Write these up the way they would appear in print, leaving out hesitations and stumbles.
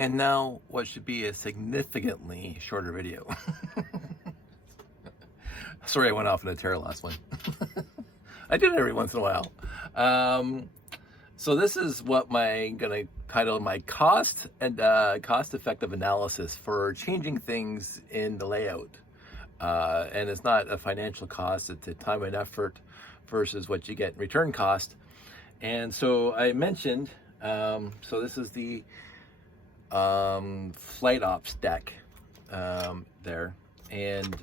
And now what should be a significantly shorter video. Sorry, I went off in a tear last one. I do it every once in a while. So this is what gonna title my cost and cost-effective analysis for changing things in the layout. And it's not a financial cost; it's a time and effort versus what you get in return cost. And so I mentioned, so this is the flight ops deck there, and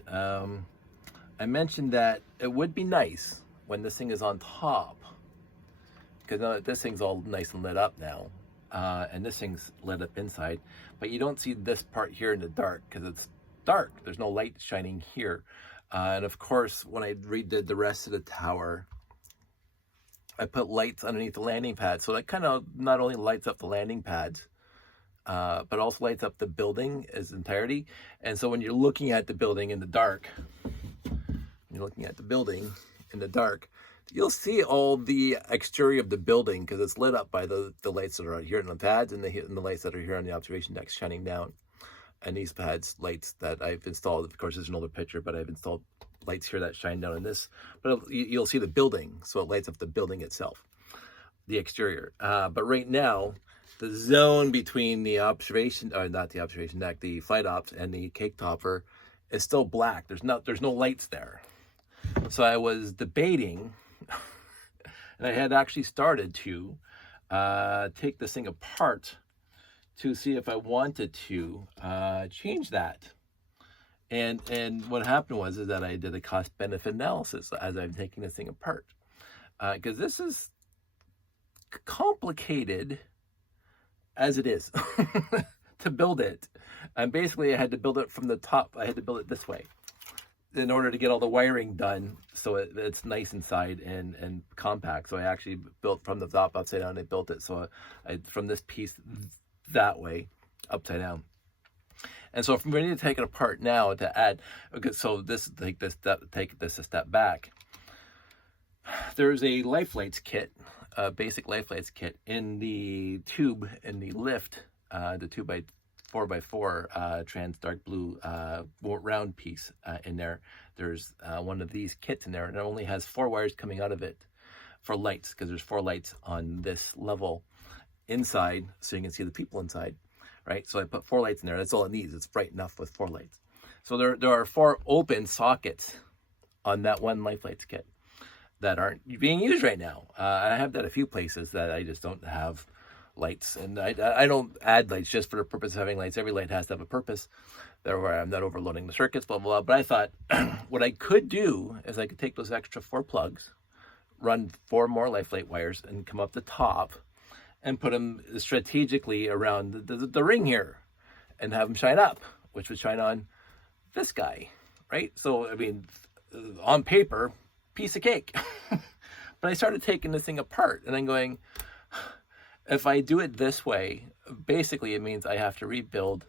I mentioned that it would be nice when this thing is on top, because this thing's all nice and lit up now, and this thing's lit up inside, but you don't see this part here in the dark because it's dark. There's no light shining here, and of course when I redid the rest of the tower, I put lights underneath the landing pad, so that kind of not only lights up the landing pads, but also lights up the building as entirety. And so when you're looking at the building in the dark, you'll see all the exterior of the building because it's lit up by the lights that are out here on the pads and the lights that are here on the observation deck shining down. And these pads, lights that I've installed, of course, there's an older picture, but I've installed lights here that shine down in this. But you'll see the building, so it lights up the building itself, the exterior. But right now, the zone between the observation, or not the observation deck, the flight ops and the cake topper is still black. There's no lights there. So I was debating, and I had actually started to take this thing apart to see if I wanted to change that. And what happened was that I did a cost benefit analysis as I'm taking this thing apart, because this is complicated as it is to build it. And basically I had to build it from the top. I had to build it this way in order to get all the wiring done so it's nice inside and compact. So I actually built from the top upside down. I built it so from this piece that way upside down. And so if I'm ready to take it apart now to add, okay, so take this a step back. There's a life lights kit, a basic life lights kit in the tube in the lift, the 2x4x4 trans dark blue round piece in there. There's one of these kits in there, and it only has 4 wires coming out of it for lights, because there's 4 lights on this level inside, so you can see the people inside, right? So I put 4 lights in there. That's all it needs. It's bright enough with 4 lights. So there are 4 open sockets on that one life lights kit that aren't being used right now. I have that a few places that I just don't have lights, and I don't add lights just for the purpose of having lights. Every light has to have a purpose. Therefore, I'm not overloading the circuits, blah, blah, blah. But I thought what I could do is I could take those extra 4 plugs, run 4 more life light wires, and come up the top and put them strategically around the ring here and have them shine up, which would shine on this guy, right? So, I mean, on paper, piece of cake. But I started taking this thing apart, and I'm going, if I do it this way, basically it means I have to rebuild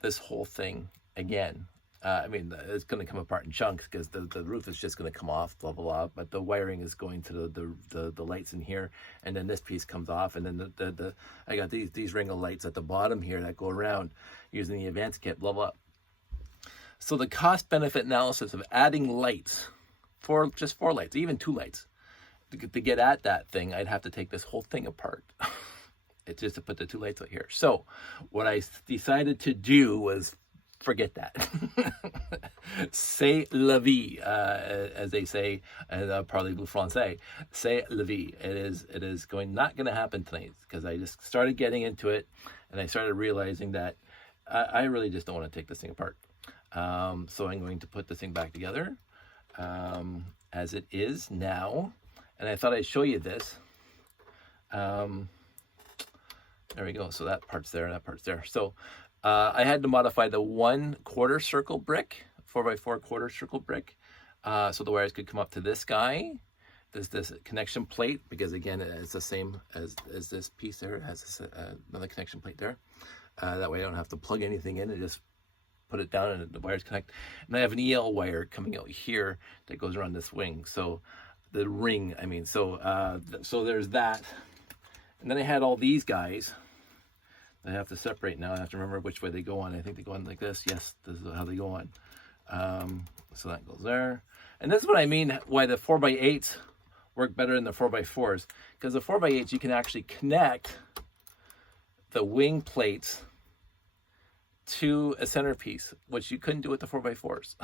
this whole thing again. I mean, it's going to come apart in chunks because the roof is just going to come off, blah, blah, blah. But the wiring is going to the lights in here. And then this piece comes off. And then I got these ring of lights at the bottom here that go around using the advanced kit, blah, blah. So the cost benefit analysis of adding lights, just 4 lights, even 2 lights, to get at that thing, I'd have to take this whole thing apart. It's just to put the 2 lights out here. So what I decided to do was forget that. C'est la vie, as they say, and parlez-vous français. C'est la vie. It is not going to happen tonight, because I just started getting into it, and I started realizing that I really just don't want to take this thing apart. So I'm going to put this thing back together as it is now, and I thought I'd show you this. There we go. So that part's there and that part's there. So I had to modify the 1/4 circle brick, 4x4 quarter circle brick, so the wires could come up to this guy. There's this connection plate, because again, it's the same as this piece there. It has this, another connection plate there. That way I don't have to plug anything in. I just put it down and the wires connect. And I have an EL wire coming out here that goes around this wing. So the ring, I mean, so there's that. And then I had all these guys They have to separate now. I have to remember which way they go on. I think they go on like this. Yes, this is how they go on. So that goes there. And this is what I mean why the 4x8s work better than the 4x4s. Because the 4x8s, you can actually connect the wing plates to a centerpiece, which you couldn't do with the 4x4s.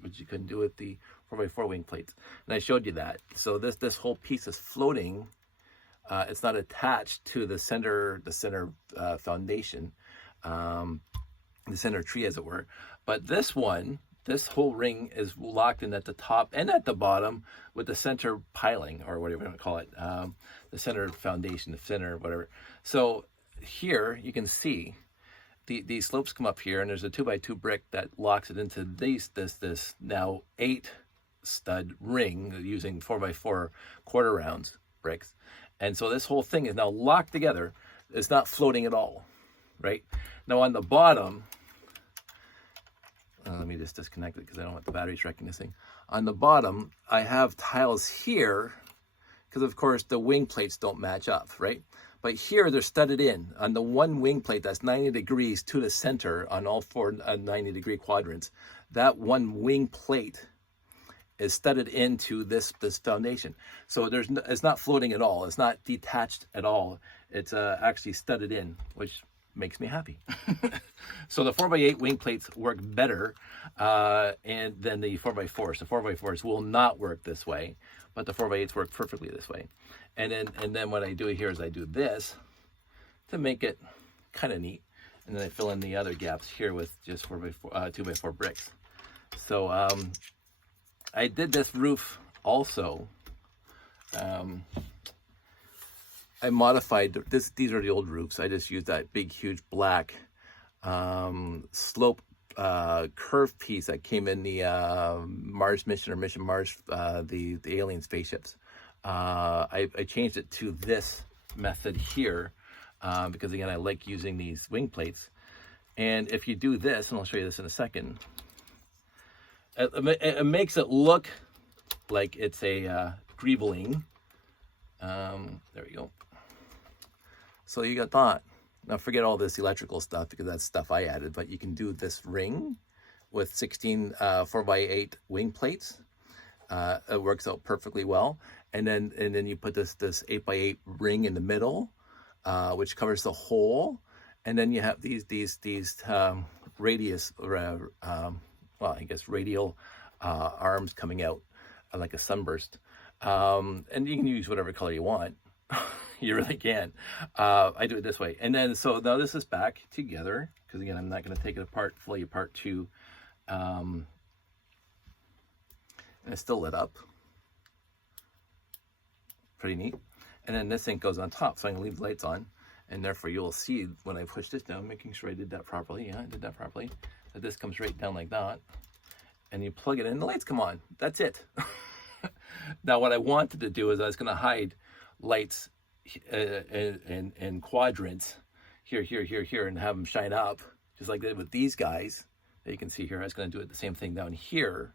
Which you couldn't do with the 4x4 wing plates. And I showed you that. So this whole piece is floating. It's not attached to the center foundation, the center tree, as it were. But this one, this whole ring is locked in at the top and at the bottom with the center piling, or whatever you want to call it, the center foundation, the center, whatever. So here you can see these slopes come up here, and there's a 2x2 brick that locks it into this now 8 stud ring using 4x4 quarter rounds bricks. And so this whole thing is now locked together. It's not floating at all, right? Now on the bottom, let me just disconnect it because I don't want the batteries wrecking this thing. On the bottom, I have tiles here because, of course, the wing plates don't match up, right? But here they're studded in on the one wing plate that's 90 degrees to the center on all 4 90-degree quadrants. That one wing plate is studded into this foundation. So it's not floating at all. It's not detached at all. It's actually studded in, which makes me happy. So the 4x8 wing plates work better than the 4x4s. The 4x4s will not work this way, but the 4x8s work perfectly this way. And then what I do here is I do this to make it kind of neat. And then I fill in the other gaps here with just 2x4 bricks. So I did this roof also. I modified this. These are the old roofs. I just used that big, huge black slope curve piece that came in the Mars mission or Mission Mars, the alien spaceships. I changed it to this method here because, again, I like using these wing plates. And if you do this, and I'll show you this in a second, it makes it look like it's a greebling. There we go. So you got that. Now forget all this electrical stuff because that's stuff I added, but you can do this ring with 16 4x8 wing plates. It works out perfectly well. And then you put this 8x8 ring in the middle, which covers the hole. And then you have these radius, well, I guess radial arms coming out like a sunburst. And you can use whatever color you want. You really can. I do it this way. And then, so now this is back together, because again, I'm not going to take it apart, fully apart too. And it's still lit up. Pretty neat. And then this thing goes on top, so I'm going to leave the lights on. And therefore, you'll see when I push this down, making sure I did that properly. Yeah, I did that properly. That this comes right down like that. And you plug it in, the lights come on. That's it. Now, what I wanted to do is I was going to hide lights in quadrants here, and have them shine up, just like I did with these guys that you can see here. I was going to do it the same thing down here.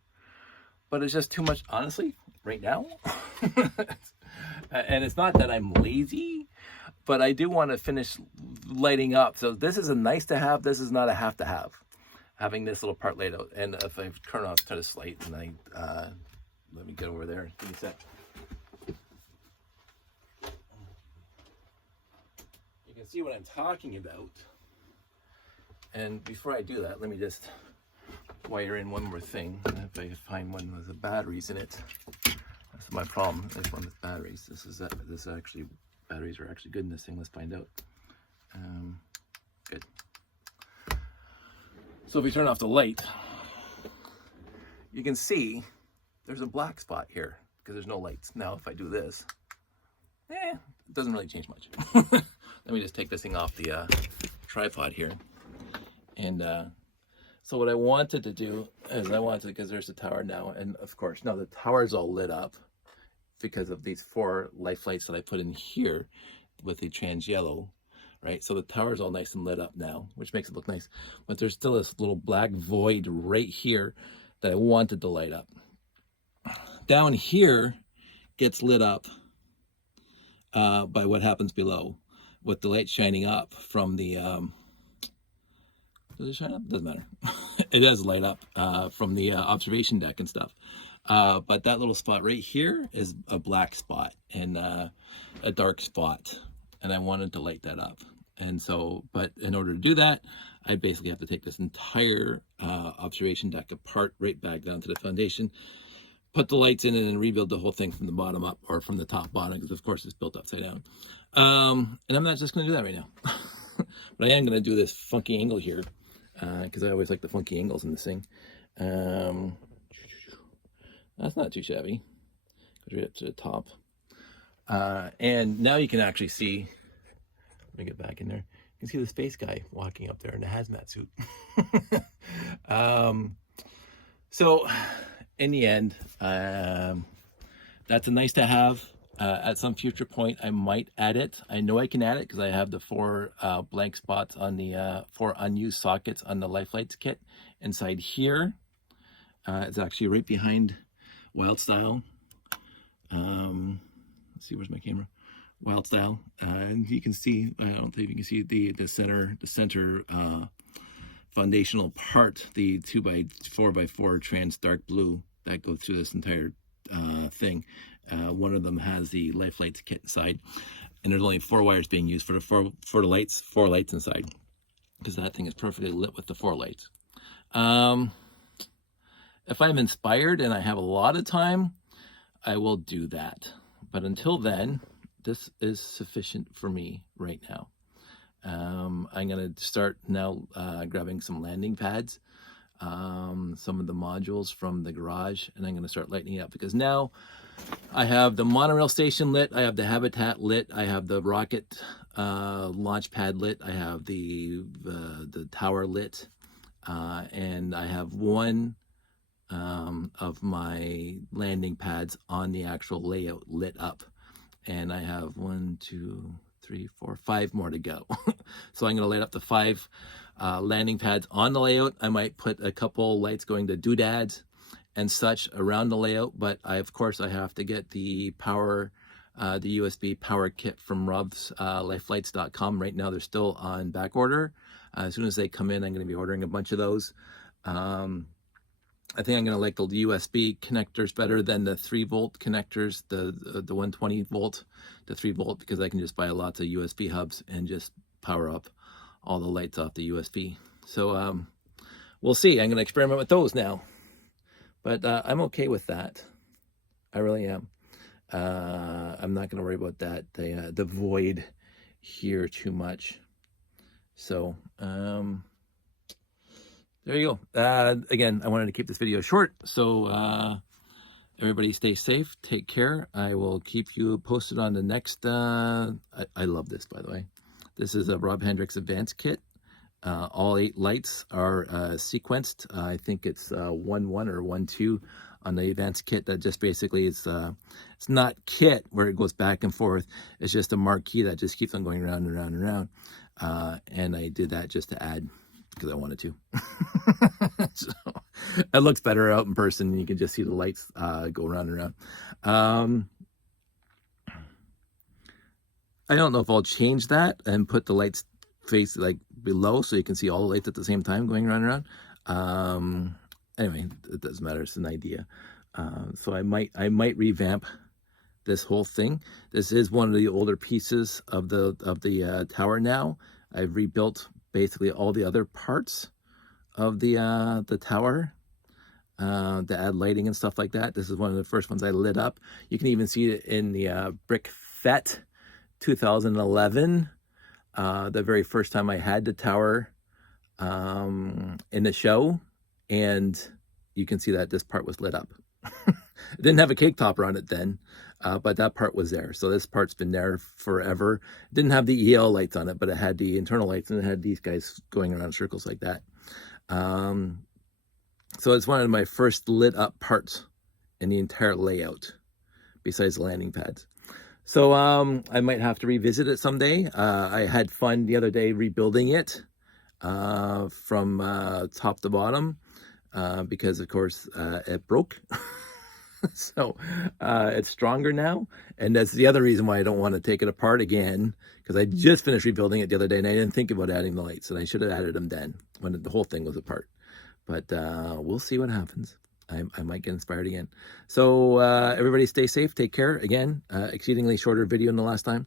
But it's just too much, honestly, right now. And it's not that I'm lazy, but I do want to finish lighting up. So this is a nice to have. This is not a have to have, having this little part laid out. And if I turn off to this light and I, let me get over there. Give me a sec. You can see what I'm talking about. And before I do that, let me just wire in one more thing. If I find one with the batteries in it. That's my problem. This one with batteries. This actually, batteries are actually good in this thing. Let's find out. Good. So if we turn off the light, you can see there's a black spot here because there's no lights. Now if I do this, it doesn't really change much. Let me just take this thing off the tripod here. And so what I wanted to do is because there's the tower now, and of course now the tower's all lit up because of these 4 life lights that I put in here with the trans yellow, right? So the tower's all nice and lit up now, which makes it look nice. But there's still this little black void right here that I wanted to light up. Down here gets lit up by what happens below. with the light shining up from the, does it shine up? Doesn't matter. It does light up from the observation deck and stuff. But that little spot right here is a black spot and a dark spot. And I wanted to light that up. And so, but in order to do that, I basically have to take this entire observation deck apart, right back down to the foundation, put the lights in it, and rebuild the whole thing from the bottom up, or from the top bottom, because of course it's built upside down. And I'm not just going to do that right now. But I am going to do this funky angle here, because I always like the funky angles in this thing. That's not too shabby. Goes right up to the top. And now you can actually see, let me get back in there. You can see the space guy walking up there in a hazmat suit. So in the end, that's a nice to have. At some future point, I might add it. I know I can add it because I have the 4 blank spots on the 4 unused sockets on the Life Lights kit inside here. It's actually right behind Wild Style. Let's see, where's my camera? Wild Style. And you can see, I don't think you can see the center foundational part, the 2x4x4 trans dark blue that goes through this entire thing. One of them has the Life Lights kit inside, and there's only 4 wires being used for the four lights inside, because that thing is perfectly lit with the 4 lights. If I'm inspired and I have a lot of time, I will do that. But until then, this is sufficient for me right now. I'm going to start now grabbing some landing pads, some of the modules from the garage, and I'm going to start lighting it up, because now I have the monorail station lit, I have the habitat lit, I have the rocket launch pad lit, I have the tower lit, and I have one of my landing pads on the actual layout lit up, and I have 1, 2, 3, 4, 5 more to go. So I'm going to light up the 5 landing pads on the layout. I might put a couple lights going to doodads and such around the layout, but of course I have to get the power, the USB power kit from Rob's lifelights.com. Right now they're still on back order. As soon as they come in, I'm going to be ordering a bunch of those. I think I'm going to like the USB connectors better than the 3-volt connectors, the 120 volt to 3 volt, because I can just buy lots of USB hubs and just power up all the lights off the USB. So we'll see. I'm going to experiment with those now. But I'm okay with that. I really am. I'm not going to worry about that, the void here too much. So there you go. Again, I wanted to keep this video short, so everybody stay safe, take care. I will keep you posted on the next, I love this, by the way. This is a Rob Hendricks Advanced Kit. All 8 lights are sequenced. I think it's 1-1 or 1-2 on the Advanced Kit. That just basically is, it's not kit where it goes back and forth. It's just a marquee that just keeps on going around and around and around. And I did that just to add, because I wanted to. So it looks better out in person. You can just see the lights go around and around. I don't know if I'll change that and put the lights face like below so you can see all the lights at the same time going around and around. Anyway, it doesn't matter. It's an idea. So I might revamp this whole thing. This is one of the older pieces of the tower now. I've rebuilt basically all the other parts of the tower to add lighting and stuff like that. This is one of the first ones I lit up. You can even see it in the Brick Fete 2011, the very first time I had the tower in the show, and you can see that this part was lit up. It didn't have a cake topper on it then, but that part was there. So this part's been there forever. It didn't have the EL lights on it, but it had the internal lights, and it had these guys going around in circles like that. So it's one of my first lit up parts in the entire layout, besides the landing pads. So I might have to revisit it someday. I had fun the other day rebuilding it from top to bottom, because of course it broke. So it's stronger now. And that's the other reason why I don't want to take it apart again, because I just finished rebuilding it the other day and I didn't think about adding the lights, and I should have added them then when the whole thing was apart. But we'll see what happens. I might get inspired again. So everybody stay safe. Take care. Again, exceedingly shorter video than the last time.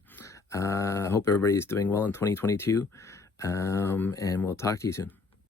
I hope everybody's doing well in 2022. And we'll talk to you soon.